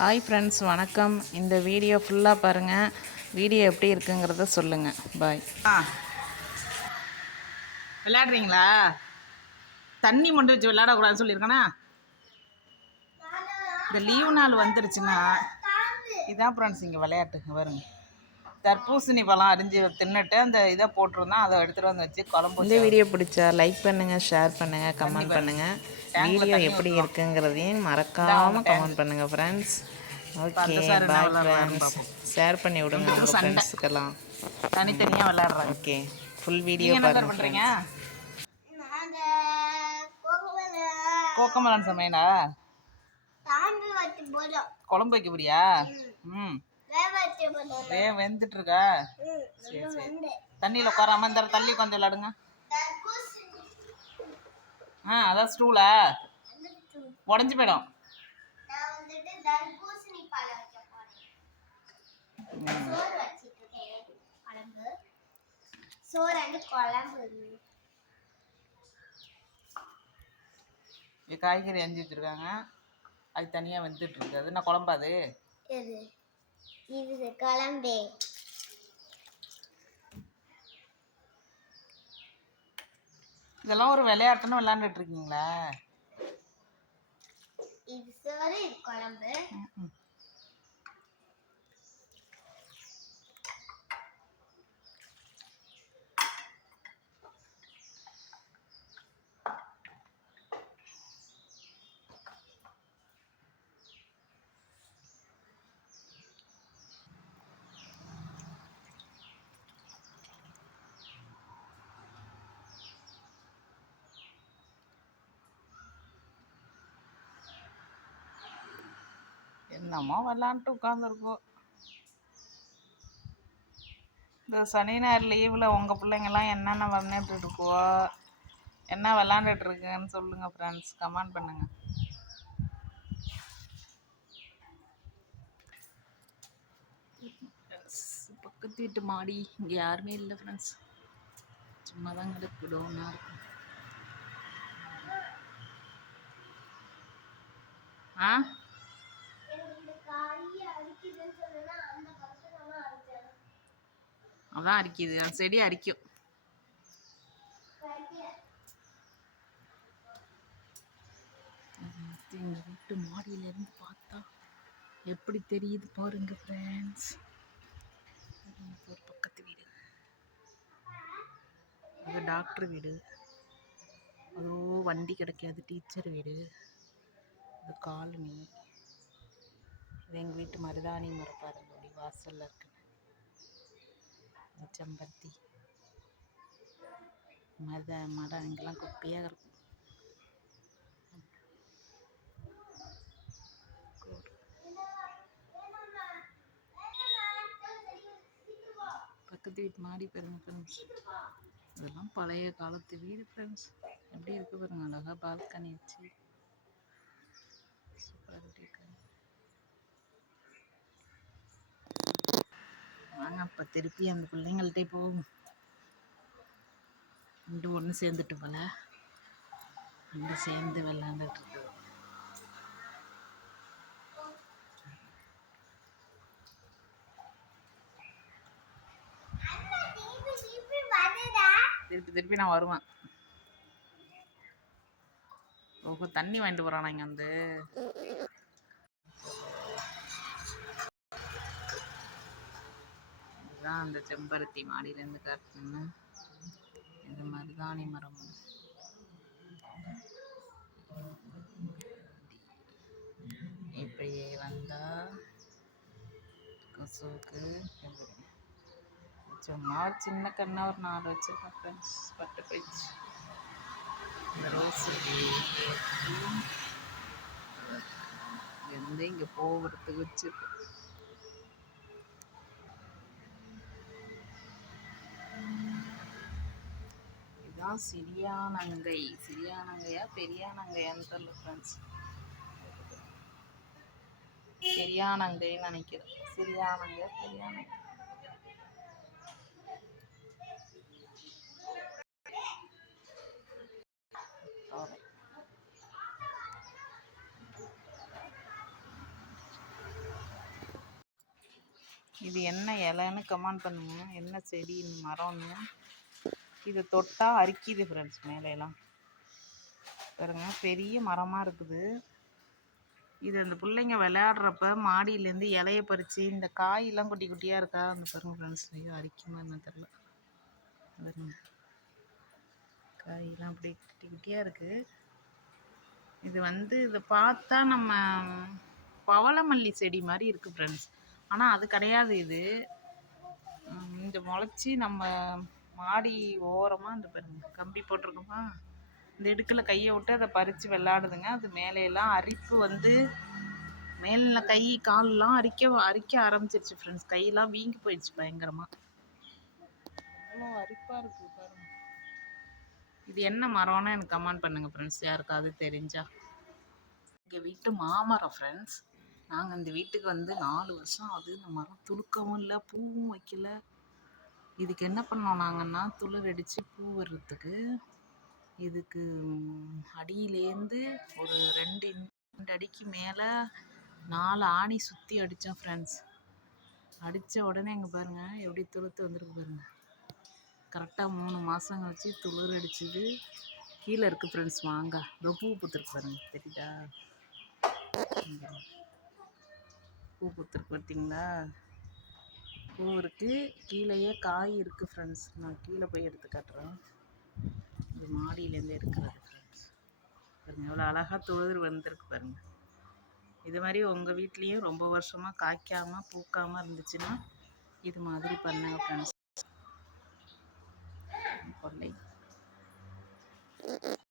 Hi friends வணக்கம். இந்த video ஃபுல்லாக பாருங்கள் வீடியோ எப்படி இருக்குங்கிறத சொல்லுங்கள் பாய் ஆ. விளையாடுறீங்களா? தண்ணி மொண்டு வச்சு விளையாடக்கூடாதுன்னு சொல்லியிருக்கேனா? இந்த லீவு நாள் வந்துருச்சுன்னா இதான் ஃப்ரெண்ட்ஸ் இங்கே விளையாட்டுங்க வருங்க தர்பூசணி பழம் அரிஞ்சு தின்னுட்டு அந்த இதை போட்டிருந்தோம் அதை எடுத்துகிட்டு வந்து வச்சு குழம்பு இந்த வீடியோ பிடிச்சா லைக் பண்ணுங்கள் ஷேர் பண்ணுங்கள் கமெண்ட் பண்ணுங்கள் வீடியோ எப்படி இருக்குங்கிறதையும் மறக்காமல் கமெண்ட் பண்ணுங்கள் friends okay bye friends share பண்ணி விடுங்க உங்கள் ஃப்ரெண்ட்ஸுக்கெல்லாம் தனித்தனியாக விளையாடுறாங்க ஓகே ஃபுல் வீடியோ பாருங்கள் பண்ணுறீங்க கோக்கமலான் சமையலா? குழம்பு வைக்க போறியா? ம். வே வெந்துட்டு இருக்கா சரி சரி. தண்ணியில் உட்காராம இந்த தள்ளி உட்காந்து விளாடுங்க. ஆ அதான் ஸ்டூலா உடஞ்சி போயிடும். காய்கறி அரிஞ்சு வச்சுருக்காங்க. அது தனியாக வெந்துட்டு இருக்கு அது என்ன குழம்பா அது? இது குழம்பு. இதெல்லாம் ஒரு விளையாட்டுன்னு விளையாண்டுட்டு இருக்கீங்களா? இது சோறு இது குழம்பு. என்னமோ விளாண்ட்டு உட்காந்துருக்கோம் இந்த சனி ஞாயிறு லீவில் உங்கள் பிள்ளைங்கள்லாம் என்னென்ன பண்ணிட்டு இருக்குவோ என்ன விளாண்டுட்டு இருக்குன்னு சொல்லுங்கள் ஃப்ரெண்ட்ஸ் கமெண்ட் பண்ணுங்கள் பக்கத்து வீட்டு மாடி. இங்கே யாருமே இல்லை ஃப்ரெண்ட்ஸ் சும்மா தான் கிடக்கு டோனாக இருக்கும். ஆ? அதான் அரிக்குது. அந்த செடி அரிக்கும். எங்கள் வீட்டு மாடியிலேருந்து பார்த்தா எப்படி தெரியுது பாருங்க ஃப்ரெண்ட்ஸ் ஒரு பக்கத்து வீடு. அது டாக்டர் வீடு. அதோ வண்டி கிடைக்காது டீச்சர் வீடு. இது காலனி. இது எங்கள் வீட்டு மருதாணி மரப்பாருங்க வாசலில் இருக்குது செம்பருத்தி மத மரம் இங்கெல்லாம் குப்பையாக இருக்கும். பக்கத்து வீட்டு மாடி பாருங்க ஃப்ரெண்ட்ஸ் இதெல்லாம் பழைய காலத்து வீடு ஃப்ரெண்ட்ஸ் எப்படி இருக்கு பாருங்க அழகாக பால்கனி வச்சு. சூப்பராக இருக்கு. வாங்க அப்போ திருப்பி அந்த பிள்ளைங்கள்ட்டே போகும் ரெண்டு ஒன்று சேர்ந்துட்டு போல. ரெண்டு சேர்ந்து விளாண்டுட்டு திருப்பி திருப்பி திருப்பி திருப்பி நான் வருவேன். ஓஹோ தண்ணி வாங்கிட்டு போகிறானா இங்கே வந்து? தான் அந்த செம்பருத்தி மாடியிலேருந்து காட்டுன்னு இது மருதாணி மரம். இப்படியே வந்தால் கொசுவுக்கு சும்மா ஒரு சின்ன கண்ணா ஒரு நாலு வச்சிருக்கேன் ஃப்ரெண்ட்ஸ் பட்டு போயிடுச்சு. இந்த ரோஸ் எந்த இங்கே போகிறதுக்கு வச்சிருக்கு இதுதான் சிறியானங்கை சிறியானங்கையா பெரியானங்கையான்னு தெரியல ஃப்ரெண்ட்ஸ் பெரியானங்கைன்னு நினைக்கிறேன். சிறியானங்கை பெரியானங்கை இது என்ன இலைன்னு கமெண்ட் பண்ணுங்க. என்ன செடி மரம்னு. இதை தொட்டால் அரிக்கிது ஃப்ரெண்ட்ஸ் மேலையெல்லாம் பாருங்க பெரிய மரமாக இருக்குது. இது அந்த பிள்ளைங்க விளையாடுறப்ப மாடியிலேருந்து இலைய பறித்து இந்த காயெல்லாம் குட்டி குட்டியாக இருக்கா? அந்த பாருங்க ஃப்ரெண்ட்ஸ் ஐயோ அரிக்குமா என்ன தெரில பாருங்க. காயெல்லாம் அப்படியே குட்டி குட்டியாக இருக்குது இது வந்து இதை பார்த்தா நம்ம பவளமல்லி செடி மாதிரி இருக்குது ஃப்ரெண்ட்ஸ் ஆனால் அது கிடையாது இது. இந்த முளைச்சி நம்ம மாடி ஓரமாக இந்த பாருங்க கம்பி போட்டிருக்கோமா? இந்த இடுக்கில் கையை விட்டு அதை பறித்து விளாடுதுங்க அது மேலையெல்லாம் அரிப்பு வந்து மேலில் கை கால்லாம் அரிக்க அரிக்க ஆரம்பிச்சிருச்சு ஃப்ரெண்ட்ஸ் கையெல்லாம் வீங்கி போயிடுச்சு பயங்கரமாக அவ்வளோ அரிப்பாக இருக்குது பாருங்க. இது என்ன மரம்னு எனக்கு கமெண்ட் பண்ணுங்கள் ஃப்ரெண்ட்ஸ் யாருக்காவது தெரிஞ்சா. எங்கள் வீட்டு மாமரம் ஃப்ரெண்ட்ஸ் நாங்கள் இந்த வீட்டுக்கு வந்து நாலு வருஷம் ஆகுது. இந்த மரம் துளுக்கவும் இல்லை பூவும் வைக்கல. இதுக்கு என்ன பண்ணோம் நாங்கன்னா துளிர் அடித்து பூ வர்றதுக்கு இதுக்கு அடியிலேருந்து ஒரு ரெண்டு ரெண்டு அடிக்கு மேலே நாலு ஆணி சுற்றி அடித்தோம் ஃப்ரெண்ட்ஸ் அடித்த உடனே இங்கே பாருங்கள் எப்படி துளுத்து வந்திருக்கு பாருங்கள் கரெக்டாக மூணு மாதம் கழிச்சு துளிர் அடிச்சுது. கீழே இருக்குது ஃப்ரெண்ட்ஸ் வாங்க இதோ பூ பூத்துருக்கு பாருங்க தெரியுதா? பூ பூத்துருக்கு பார்த்தீங்களா பூ இருக்குது கீழேயே காய் இருக்குது ஃப்ரெண்ட்ஸ் நான் கீழே போய் எடுத்து காட்டுறேன். இது மாடியிலேருந்து எடுக்கிறது ஃப்ரெண்ட்ஸ் பாருங்கள் எவ்வளோ அழகாக துளிர் வந்திருக்கு பாருங்கள் இது மாதிரி உங்கள் வீட்லேயும் ரொம்ப வருஷமாக காய்க்காமல் பூக்காமல் இருந்துச்சுன்னா இது மாதிரி பண்ணுங்க ஃப்ரெண்ட்ஸ் கொள்ளை.